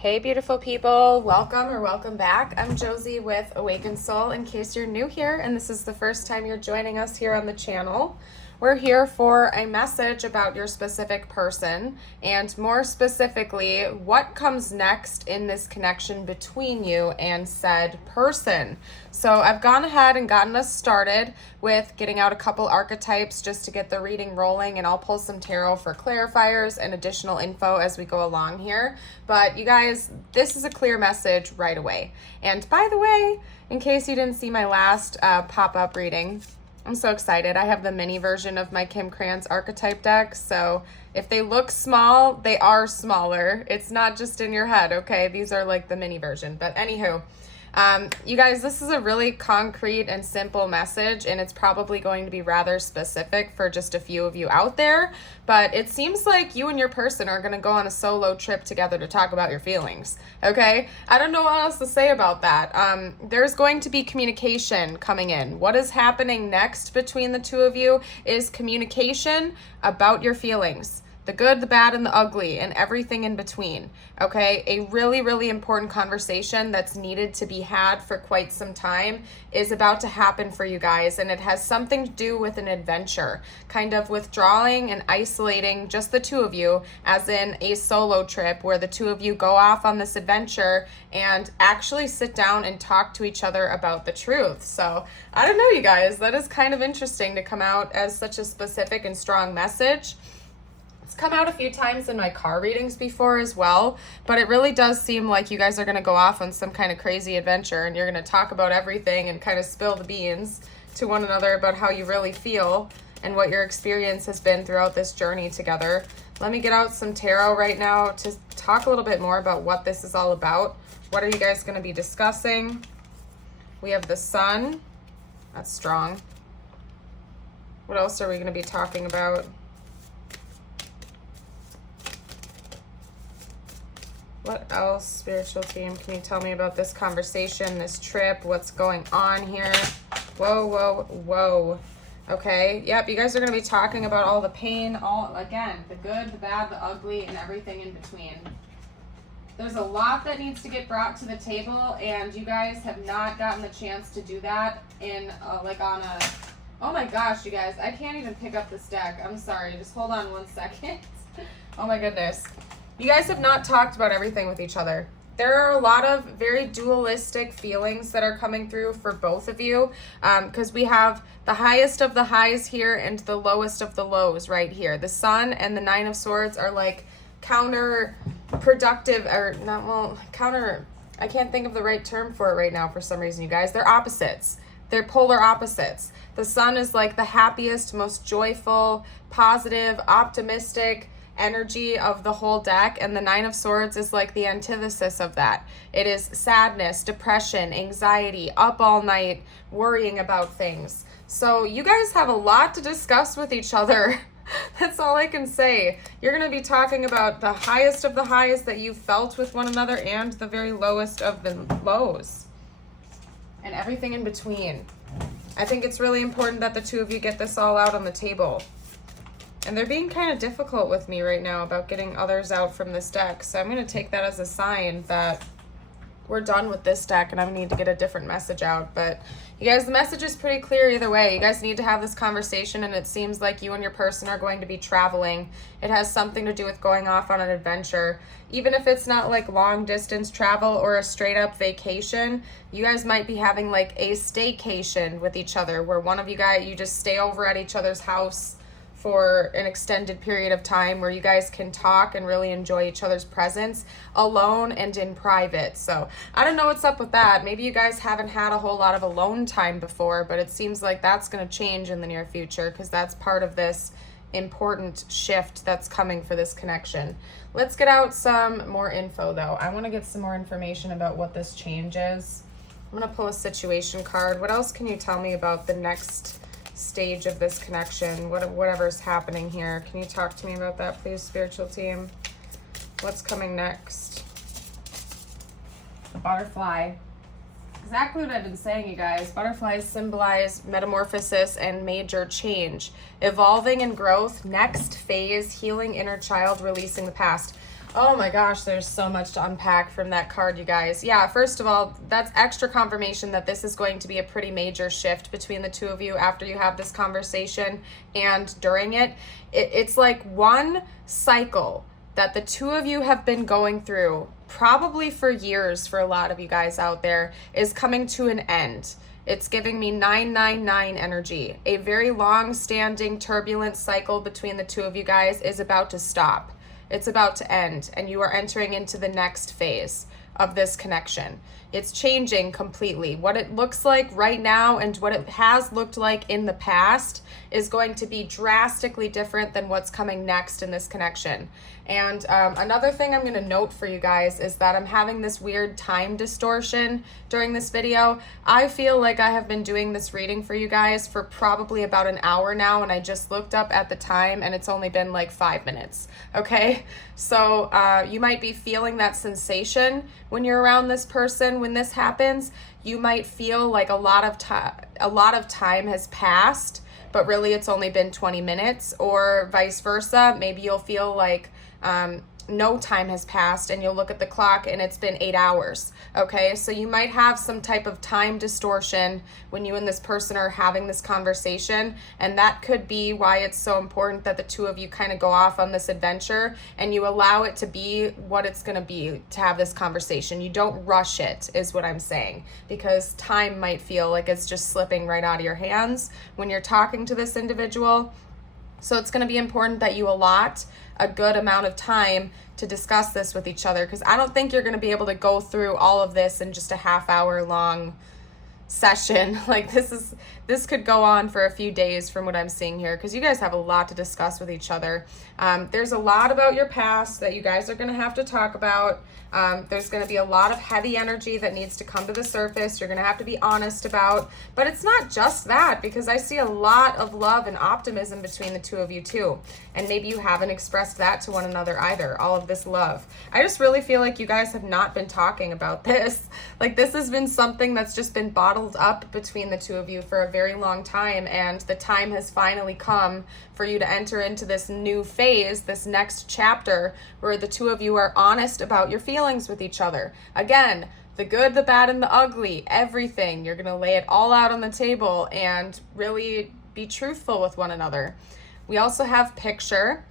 Hey beautiful people, welcome back. I'm Josie with Awakened Soul, in case you're new here and this is the first time you're joining us here on the channel. We're here for a message about your specific person, and more specifically, what comes next in this connection between you and said person. So I've gone ahead and gotten us started with getting out a couple archetypes just to get the reading rolling, and I'll pull some tarot for clarifiers and additional info as we go along here. But you guys, this is a clear message right away. And by the way, in case you didn't see my last pop-up reading, I'm so excited. I have the mini version of my Kim Krans archetype deck, so if they look small, they are smaller. It's not just in your head, okay? These are like the mini version. But anywho, you guys, this is a really concrete and simple message, and it's probably going to be rather specific for just a few of you out there, but it seems like you and your person are going to go on a solo trip together to talk about your feelings, okay? I don't know what else to say about that. There's going to be communication coming in. What is happening next between the two of you is communication about your feelings. The good, the bad, and the ugly, and everything in between, okay? A really, really important conversation that's needed to be had for quite some time is about to happen for you guys, and it has something to do with an adventure, kind of withdrawing and isolating just the two of you, as in a solo trip where the two of you go off on this adventure and actually sit down and talk to each other about the truth. So, I don't know, you guys, that is kind of interesting to come out as such a specific and strong message. It's come out a few times in my car readings before as well, but it really does seem like you guys are going to go off on some kind of crazy adventure and you're going to talk about everything and kind of spill the beans to one another about how you really feel and what your experience has been throughout this journey together. Let me get out some tarot right now to talk a little bit more about what this is all about. What are you guys going to be discussing? We have the Sun. That's strong. What else are we going to be talking about? What else, spiritual team, can you tell me about this conversation, this trip, what's going on here? Whoa. Okay, yep, you guys are going to be talking about all the pain, again, the good, the bad, the ugly, and everything in between. There's a lot that needs to get brought to the table, and you guys have not gotten the chance to do that in, oh my gosh, you guys, I can't even pick up this deck. I'm sorry, just hold on 1 second. Oh my goodness. You guys have not talked about everything with each other. There are a lot of very dualistic feelings that are coming through for both of you, because we have the highest of the highs here and the lowest of the lows right here. The Sun and the Nine of Swords are like counterproductive, or not, well, I can't think of the right term for it right now for some reason, you guys. They're opposites. They're polar opposites. The Sun is like the happiest, most joyful, positive, optimistic energy of the whole deck, and the Nine of Swords is like the antithesis of that. It is sadness, depression, anxiety, up all night, worrying about things. So you guys have a lot to discuss with each other. That's all I can say. You're going to be talking about the highest of the highs that you felt with one another and the very lowest of the lows, and everything in between. I think it's really important that the two of you get this all out on the table. And they're being kind of difficult with me right now about getting others out from this deck. So I'm going to take that as a sign that we're done with this deck and I need to get a different message out. But you guys, the message is pretty clear either way. You guys need to have this conversation, and it seems like you and your person are going to be traveling. It has something to do with going off on an adventure. Even if it's not like long distance travel or a straight up vacation, you guys might be having like a staycation with each other where one of you guys, you just stay over at each other's house for an extended period of time where you guys can talk and really enjoy each other's presence alone and in private. So I don't know what's up with that. Maybe you guys haven't had a whole lot of alone time before, but it seems like that's going to change in the near future because that's part of this important shift that's coming for this connection. Let's get out some more info though. I want to get some more information about what this change is. I'm going to pull a situation card. What else can you tell me about the next stage of this connection, whatever's happening here? Can you talk to me about that, please, spiritual team? What's coming next? The butterfly. Exactly what I've been saying, you guys. Butterflies symbolize metamorphosis and major change, evolving and growth, next phase, healing inner child, releasing the past. Oh my gosh, there's so much to unpack from that card, you guys. Yeah, first of all, that's extra confirmation that this is going to be a pretty major shift between the two of you after you have this conversation and during it. It's like one cycle that the two of you have been going through, probably for years for a lot of you guys out there, is coming to an end. It's giving me 999 energy. A very long-standing turbulent cycle between the two of you guys is about to stop. It's about to end, and you are entering into the next phase of this connection. It's changing completely. What it looks like right now and what it has looked like in the past is going to be drastically different than what's coming next in this connection. And another thing I'm going to note for you guys is that I'm having this weird time distortion during this video. I feel like I have been doing this reading for you guys for probably about an hour now, and I just looked up at the time and it's only been like 5 minutes. Okay, so you might be feeling that sensation when you're around this person when this happens. You might feel like a lot of time has passed, but really it's only been 20 minutes, or vice versa. Maybe you'll feel like no time has passed and you'll look at the clock and it's been 8 hours. Okay, so you might have some type of time distortion when you and this person are having this conversation, and that could be why it's so important that the two of you kind of go off on this adventure and you allow it to be what it's going to be to have this conversation. You don't rush it, is what I'm saying, because time might feel like it's just slipping right out of your hands when you're talking to this individual. So it's going to be important that you allot a good amount of time to discuss this with each other, because I don't think you're going to be able to go through all of this in just a half-hour long session. Like this could go on for a few days from what I'm seeing here, because you guys have a lot to discuss with each other. There's a lot about your past that you guys are going to have to talk about. There's going to be a lot of heavy energy that needs to come to the surface. You're going to have to be honest about, but it's not just that, because I see a lot of love and optimism between the two of you too. And maybe you haven't expressed that to one another either, all of this love. I just really feel like you guys have not been talking about this. Like this has been something that's just been bottled up between the two of you for a very long time, and the time has finally come for you to enter into this new phase, this next chapter, where the two of you are honest about your feelings with each other. Again, the good, the bad, and the ugly, everything. You're going to lay it all out on the table and really be truthful with one another. We also have picture.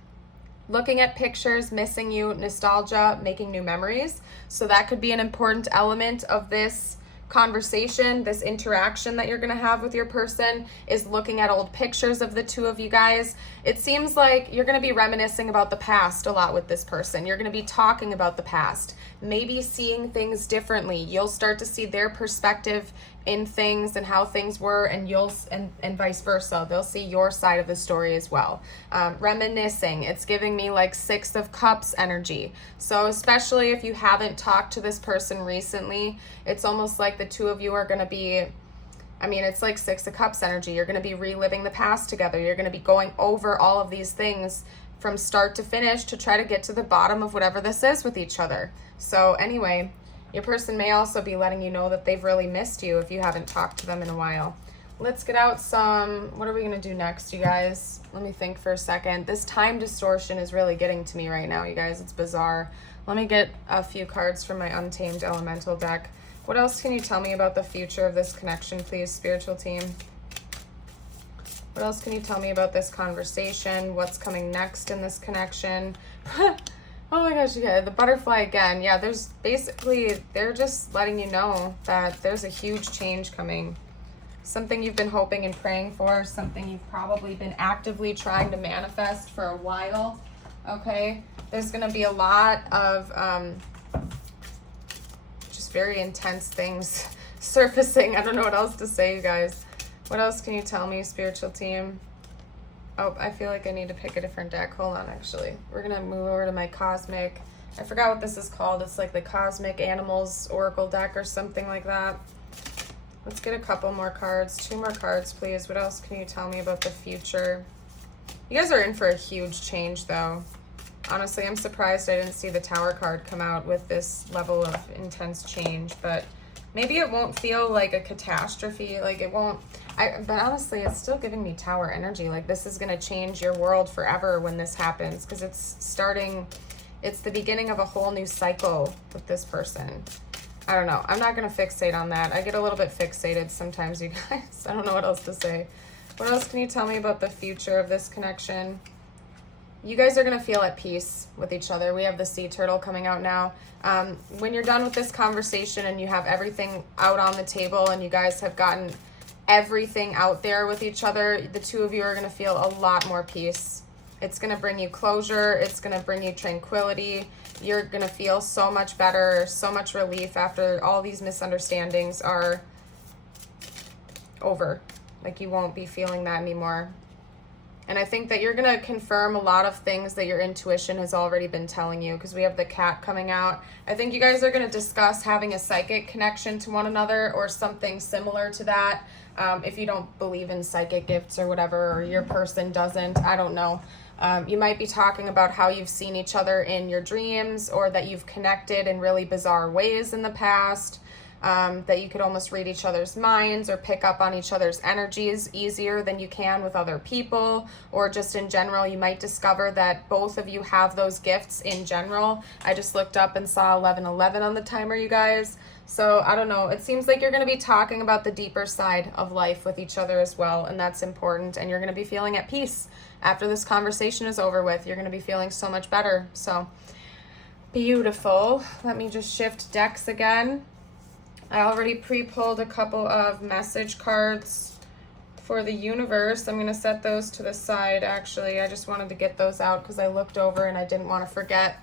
Looking at pictures, missing you, nostalgia, making new memories. So that could be an important element of this conversation, this interaction that you're going to have with your person, is looking at old pictures of the two of you guys. It seems like you're going to be reminiscing about the past a lot with this person. You're going to be talking about the past, maybe seeing things differently. You'll start to see their perspective in things and how things were, and and vice versa. They'll see your side of the story as well. Reminiscing, it's giving me like 6 of Cups energy. So especially if you haven't talked to this person recently, it's almost like the two of you are going to be, it's like 6 of Cups energy. You're going to be reliving the past together. You're going to be going over all of these things from start to finish to try to get to the bottom of whatever this is with each other. So anyway, your person may also be letting you know that they've really missed you if you haven't talked to them in a while. Let's get out what are we going to do next, you guys? Let me think for a second. This time distortion is really getting to me right now, you guys. It's bizarre. Let me get a few cards from my Untamed Elemental deck. What else can you tell me about the future of this connection, please, spiritual team? What else can you tell me about this conversation? What's coming next in this connection? Oh my gosh, yeah, the butterfly again. Yeah, they're just letting you know that there's a huge change coming. Something you've been hoping and praying for, something you've probably been actively trying to manifest for a while, okay? There's going to be a lot of just very intense things surfacing. I don't know what else to say, you guys. What else can you tell me, spiritual team? Oh, I feel like I need to pick a different deck. Hold on, actually. We're going to move over to my Cosmic. I forgot what this is called. It's like the Cosmic Animals Oracle deck or something like that. Let's get a couple more cards. 2 more cards, please. What else can you tell me about the future? You guys are in for a huge change, though. Honestly, I'm surprised I didn't see the Tower card come out with this level of intense change, but maybe it won't feel like a catastrophe. Like it won't. But honestly, it's still giving me Tower energy. Like this is going to change your world forever when this happens, because it's starting It's the beginning of a whole new cycle with this person. I don't know. I'm not going to fixate on that. I get a little bit fixated sometimes, you guys. I don't know what else to say. What else can you tell me about the future of this connection? You guys are going to feel at peace with each other. We have the sea turtle coming out now. When you're done with this conversation and you have everything out on the table and you guys have gotten everything out there with each other, the two of you are going to feel a lot more peace. It's going to bring you closure. It's going to bring you tranquility. You're going to feel so much better, so much relief after all these misunderstandings are over. Like, you won't be feeling that anymore. And I think that you're going to confirm a lot of things that your intuition has already been telling you, because we have the cat coming out. I think you guys are going to discuss having a psychic connection to one another or something similar to that. If you don't believe in psychic gifts or whatever, or your person doesn't, I don't know. You might be talking about how you've seen each other in your dreams, or that you've connected in really bizarre ways in the past. That you could almost read each other's minds or pick up on each other's energies easier than you can with other people, or just in general, you might discover that both of you have those gifts in general. I just looked up and saw 1111 on the timer, you guys. So I don't know. It seems like you're going to be talking about the deeper side of life with each other as well, and that's important. And you're going to be feeling at peace after this conversation is over with. You're going to be feeling so much better. So beautiful. Let me just shift decks again. I already pre-pulled a couple of message cards for the universe. I'm going to set those to the side, actually. I just wanted to get those out because I looked over and I didn't want to forget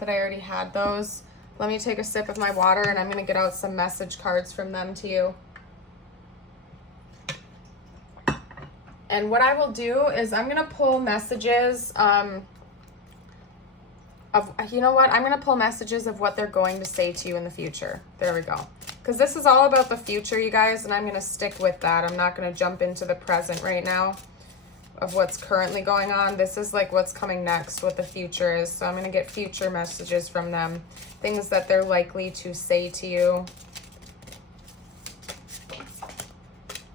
that I already had those. Let me take a sip of my water and I'm going to get out some message cards from them to you. And what I will do is I'm going to pull messages you know what? I'm going to pull messages of what they're going to say to you in the future. There we go. Because this is all about the future, you guys, and I'm going to stick with that. I'm not going to jump into the present right now of what's currently going on. This is like what's coming next, what the future is. So I'm going to get future messages from them, things that they're likely to say to you.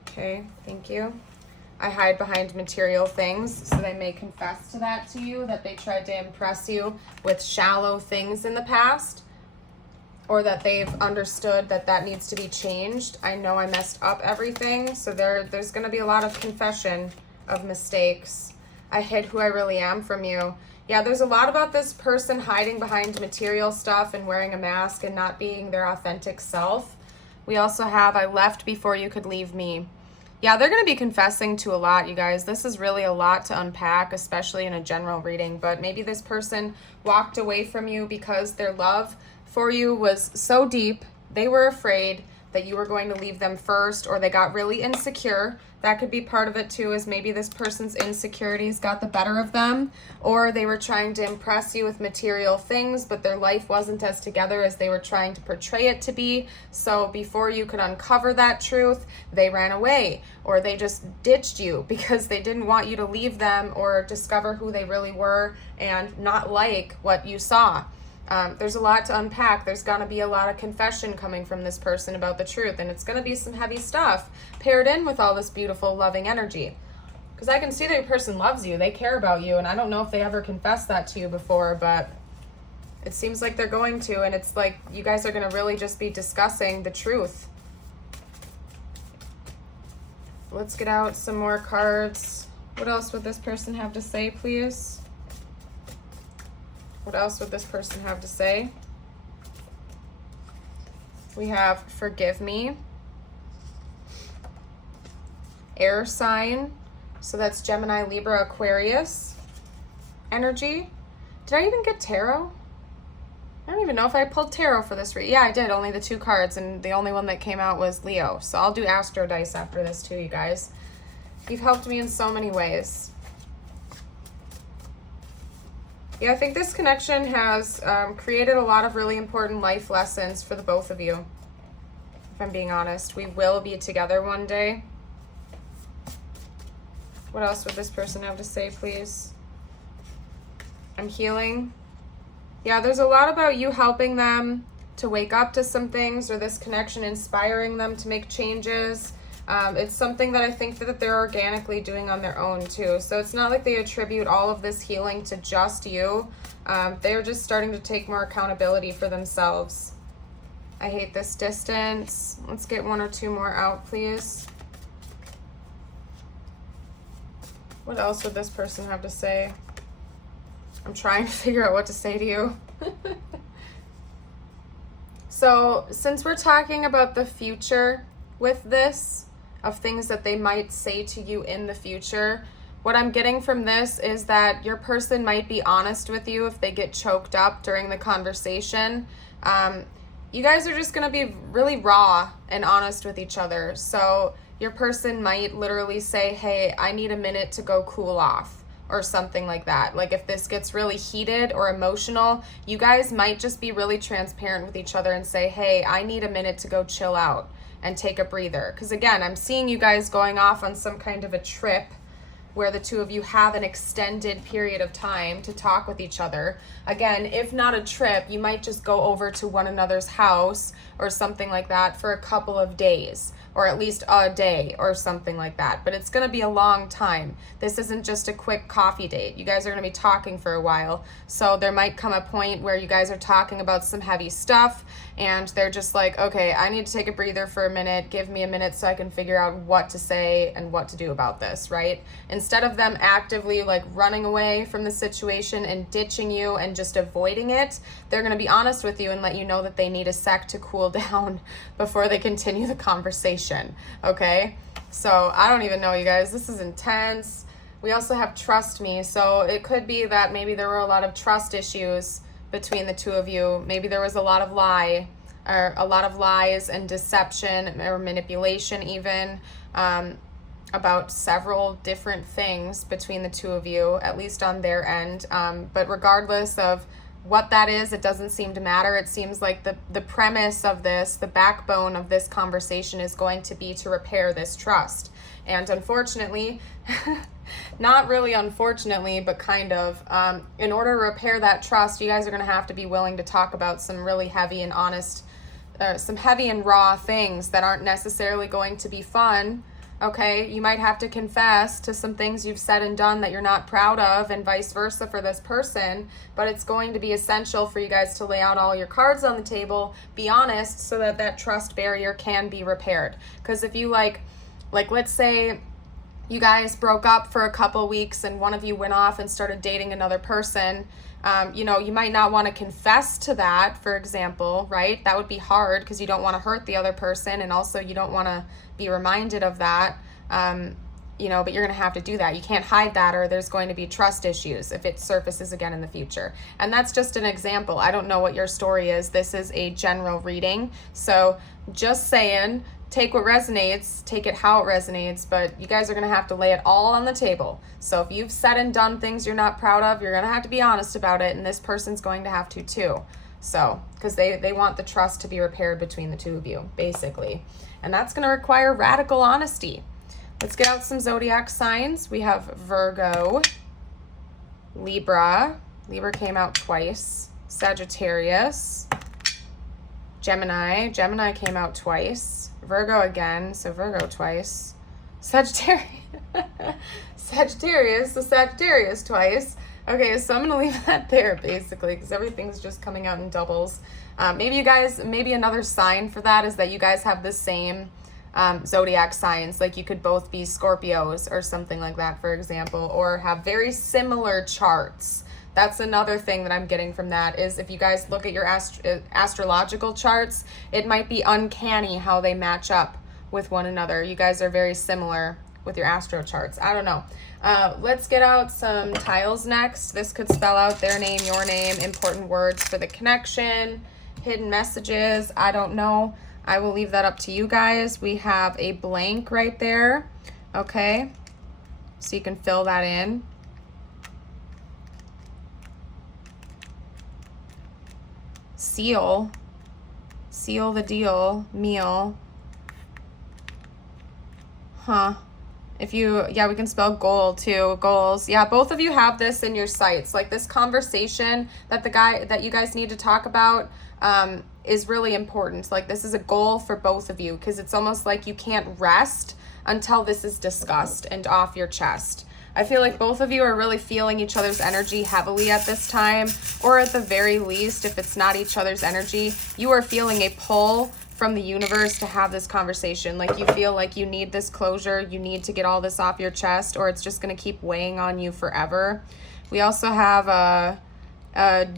Okay, thank you. I hide behind material things, so they may confess to that to you, that they tried to impress you with shallow things in the past, or that they've understood that that needs to be changed. I know I messed up everything, so there's going to be a lot of confession of mistakes. I hid who I really am from you. Yeah, there's a lot about this person hiding behind material stuff and wearing a mask and not being their authentic self. We also have, I left before you could leave me. Yeah, they're going to be confessing to a lot, you guys. This is really a lot to unpack, especially in a general reading. But maybe this person walked away from you because their love for you was so deep, they were afraid that you were going to leave them first, or they got really insecure. That could be part of it too, is maybe this person's insecurities got the better of them, or they were trying to impress you with material things, but their life wasn't as together as they were trying to portray it to be. So before you could uncover that truth, they ran away, or they just ditched you because they didn't want you to leave them or discover who they really were and not like what you saw. There's a lot to unpack. There's going to be a lot of confession coming from this person about the truth, and it's going to be some heavy stuff paired in with all this beautiful, loving energy. Because I can see that your person loves you. They care about you, and I don't know if they ever confessed that to you before, but it seems like they're going to, and it's like you guys are going to really just be discussing the truth. Let's get out some more cards. What else would this person have to say, please? What else would this person have to say? We have forgive me. Air sign. So that's Gemini, Libra, Aquarius energy. Did I even get tarot? I don't even know if I pulled tarot for this read. Yeah, I did. Only the 2 cards, and the only one that came out was Leo. So I'll do Astro Dice after this too, you guys. You've helped me in so many ways. Yeah, I think this connection has created a lot of really important life lessons for the both of you. If I'm being honest, we will be together one day. What else would this person have to say, please? I'm healing. Yeah, there's a lot about you helping them to wake up to some things, or this connection inspiring them to make changes. It's something that I think that they're organically doing on their own too. So it's not like they attribute all of this healing to just you. They're just starting to take more accountability for themselves. I hate this distance. Let's get one or two more out, please. What else would this person have to say? I'm trying to figure out what to say to you. So since we're talking about the future with this, of things that they might say to you in the future, what I'm getting from this is that your person might be honest with you if they get choked up during the conversation. You guys are just going to be really raw and honest with each other. So your person might literally say, hey, I need a minute to go cool off, or something like that. Like if this gets really heated or emotional, you guys might just be really transparent with each other and say, hey, I need a minute to go chill out and take a breather. Because again, I'm seeing you guys going off on some kind of a trip where the two of you have an extended period of time to talk with each other. Again, if not a trip, you might just go over to one another's house or something like that for a couple of days, or at least a day or something like that. But it's gonna be a long time. This isn't just a quick coffee date. You guys are gonna be talking for a while. So there might come a point where you guys are talking about some heavy stuff and they're just like, okay, I need to take a breather for a minute. Give me a minute so I can figure out what to say and what to do about this, right? Instead of them actively like running away from the situation and ditching you and just avoiding it, they're gonna be honest with you and let you know that they need a sec to cool down before they continue the conversation, okay? So I don't even know, you guys. This is intense. We also have trust me. So it could be that maybe there were a lot of trust issues between the two of you. Maybe there was a lot of lies and deception or manipulation even, about several different things between the two of you, at least on their end. But regardless of what that is, it doesn't seem to matter. It seems like the premise of this, the backbone of this conversation is going to be to repair this trust. And unfortunately, not really unfortunately, but kind of, in order to repair that trust, you guys are going to have to be willing to talk about some really heavy and honest, some heavy and raw things that aren't necessarily going to be fun. Okay, you might have to confess to some things you've said and done that you're not proud of, and vice versa for this person, but it's going to be essential for you guys to lay out all your cards on the table, be honest, so that that trust barrier can be repaired. Because if you like let's say you guys broke up for a couple weeks and one of you went off and started dating another person, you might not want to confess to that, for example, right? That would be hard because you don't want to hurt the other person, and also you don't want to be reminded of that, but you're going to have to do that. You can't hide that, or there's going to be trust issues if it surfaces again in the future. And that's just an example. I don't know what your story is. This is a general reading. So just saying, take what resonates, take it how it resonates, but you guys are going to have to lay it all on the table. So if you've said and done things you're not proud of, you're going to have to be honest about it, and this person's going to have to too. So, because they want the trust to be repaired between the two of you, basically. And that's going to require radical honesty. Let's get out some zodiac signs. We have Virgo, Libra. Libra came out twice. Sagittarius, Gemini. Gemini came out twice. Virgo again, so Virgo twice. Sagittarius, so Sagittarius twice. Okay, so I'm going to leave that there, basically, because everything's just coming out in doubles. Maybe another sign for that is that you guys have the same zodiac signs. Like you could both be Scorpios or something like that, for example, or have very similar charts. That's another thing that I'm getting from that is if you guys look at your astrological charts, it might be uncanny how they match up with one another. You guys are very similar with your astro charts. I don't know. Let's get out some tiles next. This could spell out their name, your name, important words for the connection, hidden messages. I don't know. I will leave that up to you guys. We have a blank right there. Okay. So you can fill that in. Seal the deal, meal. Yeah, we can spell goal too, goals. Yeah, both of you have this in your sights. Like this conversation that you guys need to talk about is really important. Like this is a goal for both of you because it's almost like you can't rest until this is discussed and off your chest. I feel like both of you are really feeling each other's energy heavily at this time, or at the very least, if it's not each other's energy, you are feeling a pull from the universe to have this conversation. Like you feel like you need this closure, you need to get all this off your chest, or it's just going to keep weighing on you forever. We also have a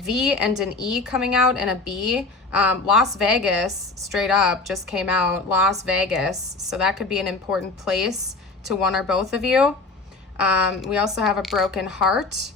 V and an E coming out and a B. Las Vegas, straight up, just came out. Las Vegas. So that could be an important place to one or both of you. We also have a broken heart.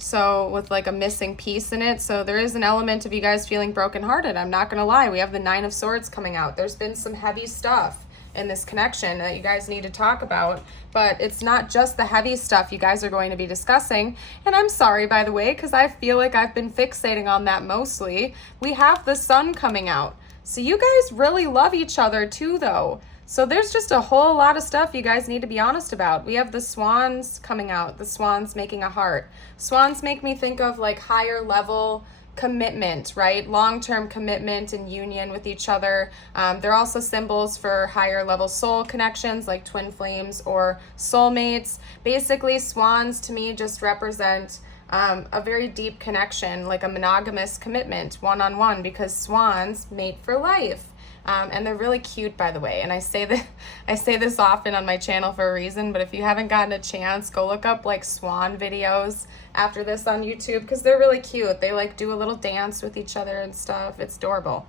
So with like a missing piece in it. So there is an element of you guys feeling brokenhearted. I'm not going to lie. We have the 9 of Swords coming out. There's been some heavy stuff in this connection that you guys need to talk about. But it's not just the heavy stuff you guys are going to be discussing. And I'm sorry, by the way, because I feel like I've been fixating on that mostly. We have the Sun coming out. So you guys really love each other too, though. So there's just a whole lot of stuff you guys need to be honest about. We have the Swans coming out, the Swans making a heart. Swans make me think of like higher level commitment, right? Long-term commitment and union with each other. They're also symbols for higher level soul connections like twin flames or soulmates. Basically, swans to me just represent a very deep connection, like a monogamous commitment, one-on-one, because swans mate for life. And they're really cute, by the way. And I say this often on my channel for a reason, but if you haven't gotten a chance, go look up like swan videos after this on YouTube, because they're really cute. They like do a little dance with each other and stuff. It's adorable.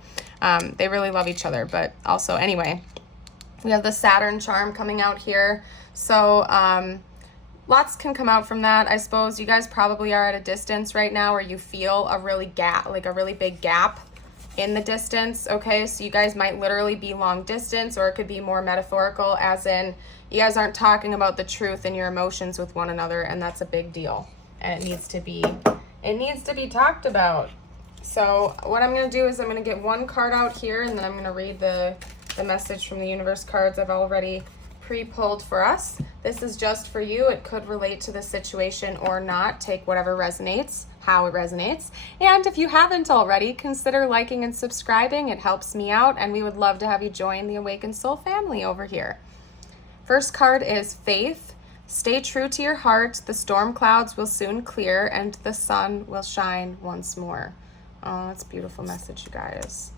They really love each other. But also, anyway, we have the Saturn charm coming out here. So lots can come out from that. I suppose you guys probably are at a distance right now where you feel a really big gap in the distance. Okay, so you guys might literally be long distance, or it could be more metaphorical, as in you guys aren't talking about the truth and your emotions with one another, and that's a big deal, and it needs to be talked about. So what I'm going to do is I'm going to get one card out here, and then I'm going to read the message from the universe cards I've already pre-pulled for us. This is just for you. It could relate to the situation or not. Take whatever resonates, how it resonates. And if you haven't already, consider liking and subscribing. It helps me out, and we would love to have you join the Awakened Soul family over here. First card is Faith. Stay true to your heart. The storm clouds will soon clear, and the sun will shine once more. Oh, that's a beautiful message, you guys.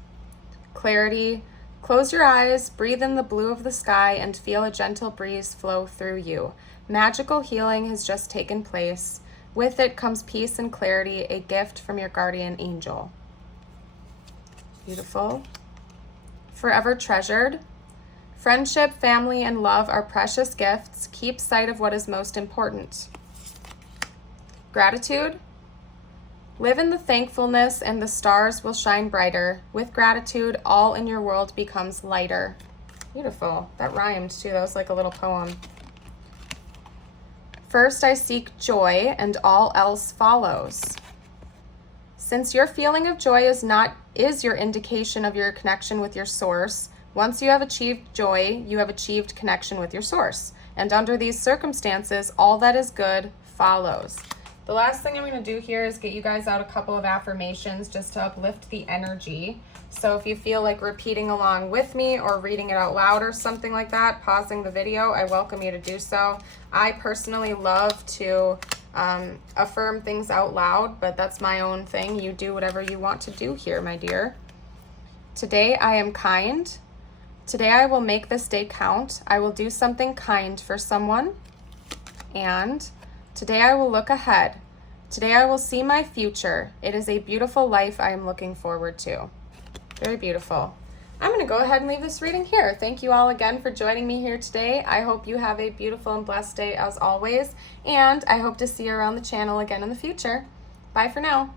Clarity. Close your eyes, breathe in the blue of the sky, and feel a gentle breeze flow through you. Magical healing has just taken place. With it comes peace and clarity, a gift from your guardian angel. Beautiful. Forever treasured. Friendship, family, and love are precious gifts. Keep sight of what is most important. Gratitude. Live in the thankfulness, and the stars will shine brighter. With gratitude, all in your world becomes lighter. Beautiful. That rhymed too. That was like a little poem. First, I seek joy, and all else follows. Since your feeling of joy is your indication of your connection with your source, once you have achieved joy, you have achieved connection with your source. And under these circumstances, all that is good follows. The last thing I'm going to do here is get you guys out a couple of affirmations just to uplift the energy. So if you feel like repeating along with me or reading it out loud or something like that, pausing the video, I welcome you to do so. I personally love to affirm things out loud, but that's my own thing. You do whatever you want to do here, my dear. Today I am kind. Today I will make this day count. I will do something kind for someone. And today I will look ahead. Today I will see my future. It is a beautiful life I am looking forward to. Very beautiful. I'm going to go ahead and leave this reading here. Thank you all again for joining me here today. I hope you have a beautiful and blessed day as always, and I hope to see you around the channel again in the future. Bye for now.